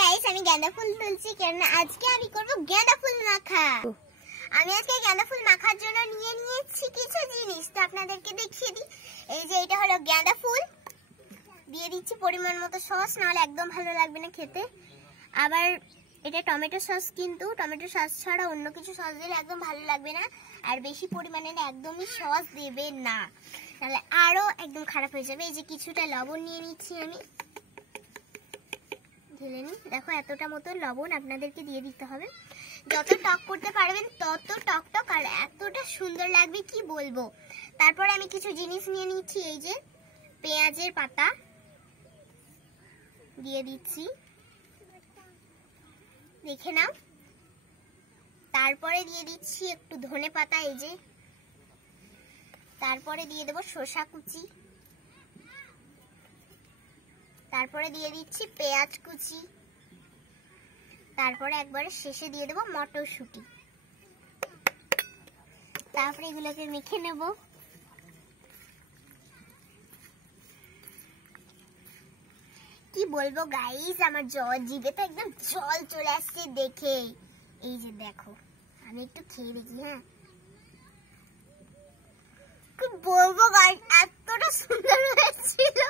Guys, আমি গাঁদা ফুল তুলছি কারণ আজকে আমি করব গাঁদা ফুল মাখা। আমি আজকে গাঁদা ফুল মাখার জন্য নিয়ে নিয়েছি কিছু জিনিস, তো আপনাদেরকে দেখিয়ে দিই। এই যে এটা হলো গাঁদা ফুল, দিয়ে দিচ্ছি পরিমাণ মতো সস, নাহলে একদম ভালো লাগবে না খেতে। আবার এটা টমেটো সস, কিন্তু টমেটো সস ছাড়া অন্য কিছু সস দিলে একদম ভালো লাগবে না। আর বেশি পরিমাণে একদমই সস দেবে না, তাহলে আরো একদম খারাপ হয়ে যাবে। এই যে কিছুটা লবণ নিয়ে নিচ্ছি আমি, ঢেলে নিই। দেখো এতটা মতো লবণ আপনাদেরকে দিয়ে দিতে হবে। যত টক করতে পারবেন তত টক টক, আর এতটা সুন্দর লাগবে কি বলবো। তারপর আমি কিছু জিনিস নিয়ে নিচ্ছি। এই যে পেঁয়াজের পাতা দিয়ে দিচ্ছি, দেখে নাও। তারপরে দিয়ে দিচ্ছি একটু ধনে পাতা, এই যে। তারপরে দিয়ে দেবো শসা কুচি, তারপরে দিয়ে দিচ্ছি পেঁয়াজ কুচি, তারপরে একবারে শেষে দিয়ে দেবো মটরশুঁটি। তারপরে এগুলোকে মেখে নেব। কি বলবো গাইস, আমার জিভে তো একদম জল চলে আসছে দেখে। এই যে দেখো, আমি একটু খেয়ে দেখি। হ্যাঁ, কি বলবো গাইস, এতটা সুন্দর হয়েছিল।